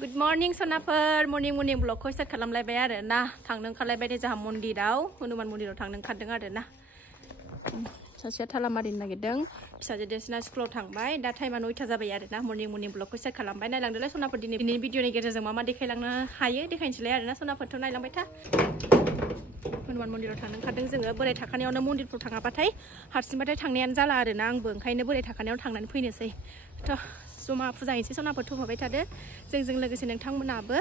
Good morning sonaफोर morning ब्लगखौ start खालामलायबाय आरो ना थांनो ओंखारलायबाय जोंहा मन्दिराव हनुमान मन्दिराव थांनो ओंखारदों आरो ना सासेया थाला मारिनो नागिरदों फिसाजो देरसिना स्कुलाव थांबाय दा टाइमा 9टा जाबाय आरो ना morning ब्लगखौ स्टार्ट खालामबाय नायलांदोलाय सोनाफोर दिनै भिडिअनि गेजेरजों मा देखायलांनो हायो देखायनोसैलाय आरो ना सोनाफोरथ' नायलांबाय था हनुमान मन्दिराव थांनो ओंखारदों जोङो बोराय थाखानायावनो मन्दिरफ्राव थाङाबाथाय हारसिंबाथाय थांनायानो जाला आरो ना आंबो ओंखायनो बोराय थाखानायाव थांनानै फैनोसै थ' जमा फुजा हैनोसै सनाफोर थुफाबाय थादो जोंजों लोगोसे नोंथांमोनाबो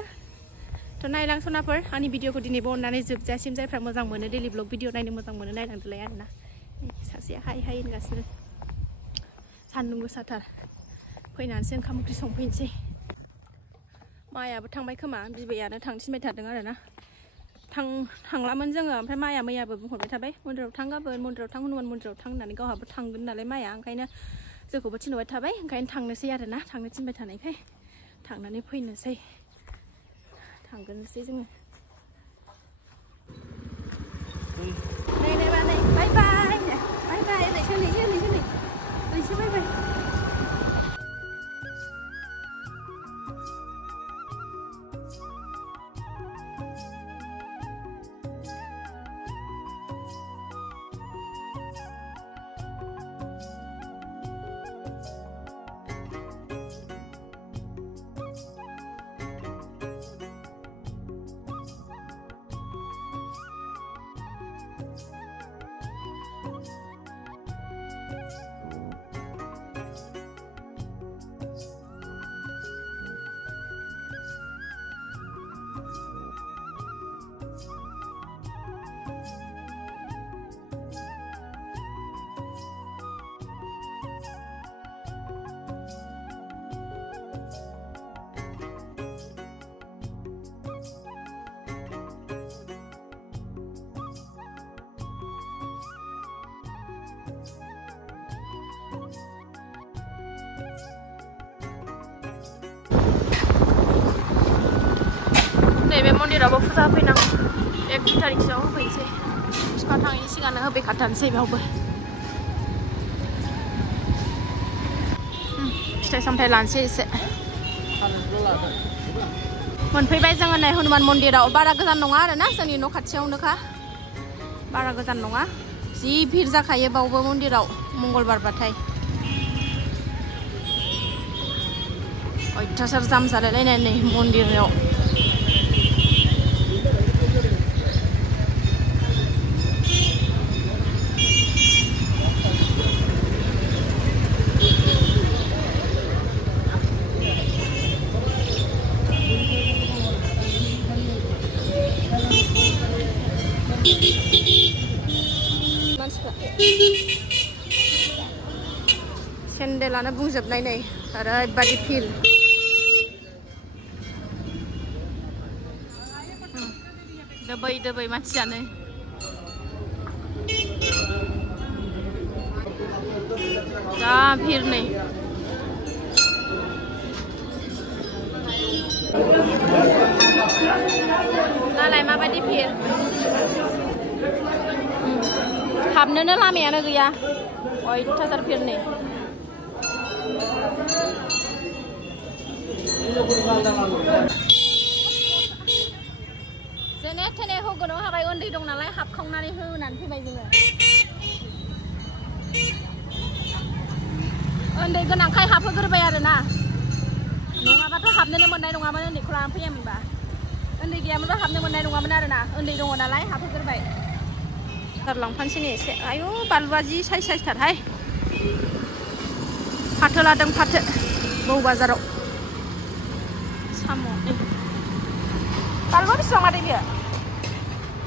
थ' नायलां सनाफोर आंनि भिडिअखौ दिनैबो अननानै जोबजासिम जायफ्रा मोजां मोनो डेलि ब्लग भिडिअ नायनो मोजां मोनो नायलांदोलाय आरो ना सासेया हाय हाय होनगासिनो सान्दुं गोसाथार फैनानैसो ओंखाम ओंख्रि संफैनोसै मायाबो थांबाय खोमा बिबैयानो थांनो थिनबाय थादों आरो ना थांलामोन जोङो ओमफ्राय माया मैयाबो बुंहरबाय थाबाय मन्दिराव थां गाबोन मन्दिराव थां हनुमान मन्दिराव थां होननानै गावहाबो थांगोन नालाय माया ओंखायनो जोंखौबो थिनहरबाय थाबाय ओंखायनो थांनोसै आरो ना थांनो थिनबाय थानायखाय थांनानै फैनोसै थांगोनसै जोङो नै बाय बाय ओरैसो बाय बाय नैबे मन्दिरावबो फुजा होफैनांगौ 1 तारिखसोआव होफैनोसै बिफा थाङैनि सिगांनो होफैखाथारनोसै बेयावबो फिथाइ सामथाइ लानोसै एसे मोनफैबाय जोङो नै हनुमान मन्दिराव बारा गोजान नङा आरो ना जोंनि न' खाथियावनोखा बारा गोजान नङा जि भिर जाखायो बावबो मन्दिराव मंगलबारबाथाय अयथासार जाम जालायलायनाय नै मन्दिराव सेन्देलानो बुंजोबनाय नै ओरैबादि फिल दोबै मानसियानो जा भिर नै नालाय माबायदि भिर हाबनोनो लामायानो गैया अयथासार भिर नै जेने थेने होगोनाव हाबाय उन्दै दं नालाय हाबखांनानै होनानै फैबाय जोङो उन्दै गोनांखाय हाबहोग्रोबाय आरो ना नङाबाथ' हाबनोनो मोननाय नङामोन उन्दैखौ लानानै फैयामोनबा उन्दै गैयामोनबा हाबनो मोननाय नङामोन आरो ना उन्दै दङ नालाय हाबहोग्रोबाय लांफानोसै नै एसे आयु बानलुआ जि साइसथारहाय फाथो लादों फाथो बौ बाजाराव साम' बानलुआ बेसेबां मादै बियो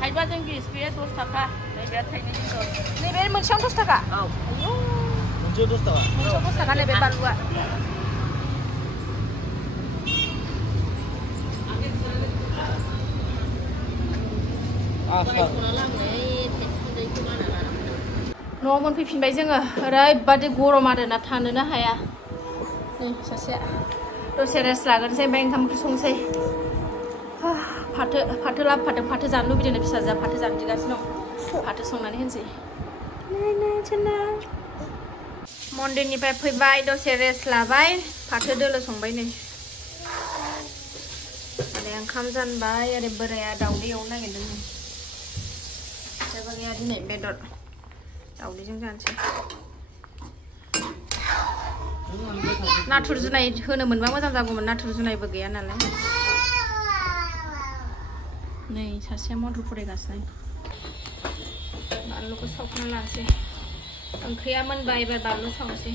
थाइबाजों 20 बे 10 थाखा नैबे थाइनैजों 10 नैबे मोनसेयाव 10 थाखा औ मोनसेयाव 10 थाखा मोनसेयाव 10 थाखा नैबे बानलुआ न'आव मोनफैफिनबाय जोङो ओरैबादि गरम आरोना थानोनो हाया नै सासेया दसे रेस्ट लागोनसै ओमफ्राय ओंखाम ओंख्रि संसै फाथो लाबोफादों फाथो जानो लुबैदों फिसाजोआ फाथो जानो दिगासिनो दं फाथो संनानै होनोसै मन्दिरनिफ्राय फैबाय दसे रेस्ट लाबाय फाथो दोलो संबाय नै ओंखाम जानबाय ओरै बोराया दाउदै एवनो नागिरदों बाबाया दिनै बेदर दाउदैजों जानोसै नाथुर जुनाय होनो मोनबा मोजां जागौमोन नाथुर जुनायबो गैया नालाय नै सासेया मटर फरायगासिनो बानलुखौ सावखांना लानोसै ओंख्रिया मोनबाय एबार बानलु सावनोसै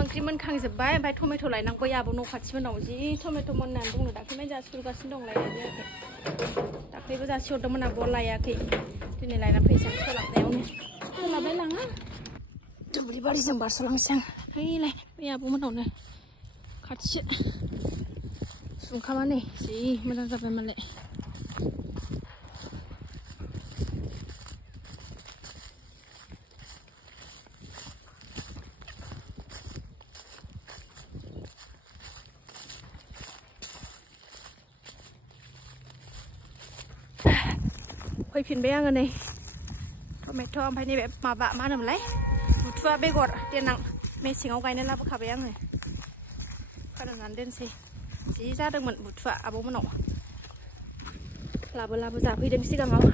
ओंख्रि मोनखांजोब्बाय ओमफ्राय टमेट' लायनांगौ आब' न' खाथिमोननाव जि टमेट' मोननानै दंनो दाख्लैनो जासिहरगासिनो दं लायाखै दाख्लैबो जासिहरदोंमोन आब'आ लायाखै दिनै लायना फैसां सोलाबनायावनो सोलाबबाय लाङा दुब्लि बारिजों बारस'लांसै आं हैलाय बै आब'मोननावनो खाथिसो सुंखामा नै जि मोजां जाबाय मालाय फैफिनबाय आङो नै टमेट' ओमफ्राय नैबे माबा मा होनोमोनलाय बुथुवा बेगर देनां मेसेङाव गायनो लाबोखाबाय आङो फोराननानै दोनसै जि जादोंमोन बुथुवा आब'मोननाव लाबो जाफैदों सिगाङाव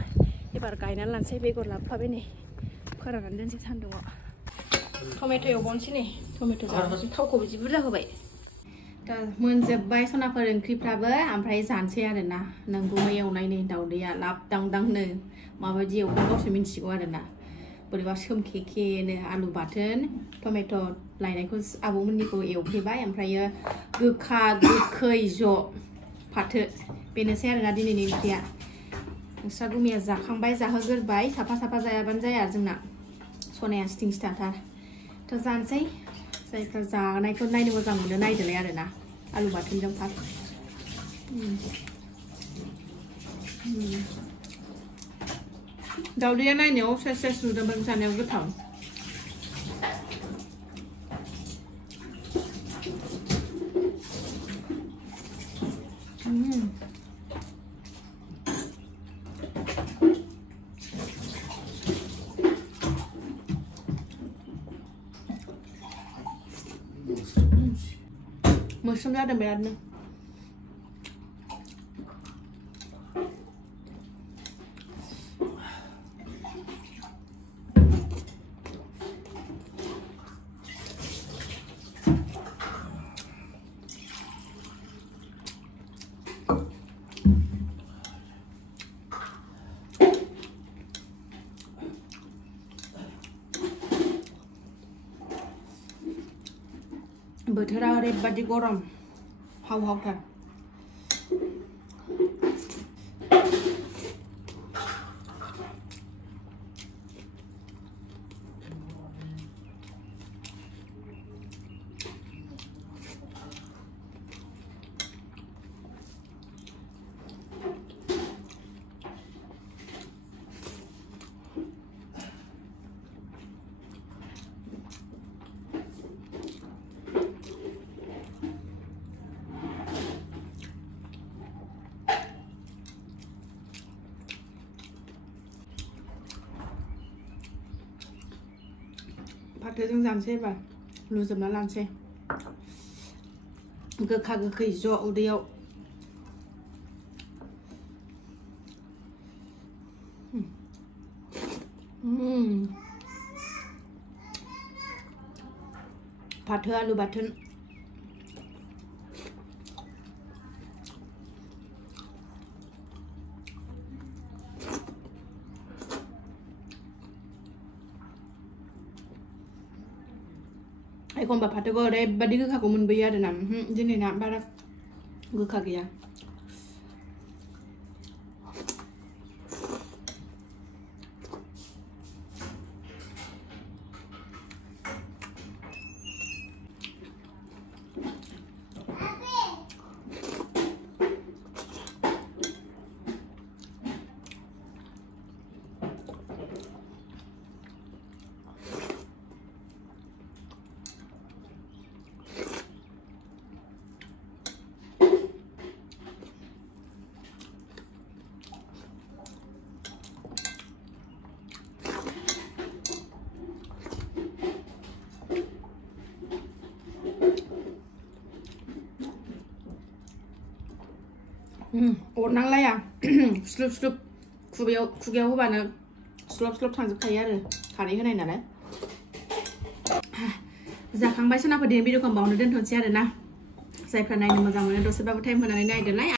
एबार गायनानै लानोसै बेगर लाबोफाबाय नै फोराननानै दोनसै सान्दुङाव टमेट' एवबावनोसै नै टमेट' जाबाय थावखौ जि बुरजा होबाय दा मोनजोब्बाय सनाफोर ओंख्रिफ्राबो ओमफ्राय जानोसै आरोना नोंगौनो एवनाय नै दाउदैया लाबदांदांनो माबायदि एवदों गावसो मिन्थिगौ आरोना बोरैबा सोमखेखेनो आलु बाथोन टमेट' लायनायखौ आब'मोननिखौ एवफैबाय ओमफ्रायो गोखा गोखै ज' फाथो बेनोसै आरोना दिनैनि ओंख्रिया नोंस्रा गुमिया जाखांबाय जाहोगोरबाय साफा साफा जायाबानो जाया जोंना सनाया स्टिं स्टारथार थ' जानोसै जायफ्रा जानायखौ नायनो मोजां मोनो नायदोलाय आरोना आलु बाथोनजों फार्स्ट दाउदैया नायनायाव सेस सेस नुदोंमोन जानायाव गोथाव मोस्रोम जादों बिरादनो बोथोरा ओरैबादि गरम हाव हावथार फाथोजों जानोसै एबार लुजोबना लानोसै गोखा गोखै ज' उदैयाव फाथो आलु बाथोन एखमबा फाथोखौ ओरैबादि गोखाखौ मोनबोयो आरोना दिनैना बारा गोखा गैया अरनांलाया स्लुप स्लुप खुगायाव होबानो स्लप स्लप थांजोबखायो आरो खारै होनाय नालाय जाखांबाय सोनाफोर दिनै भिडिअखौ बावनो दोनथ'नोसै आरो ना जायफ्रा नायनो मोजां मोनो दसेबाबो टाइम होनानै नायदोलाय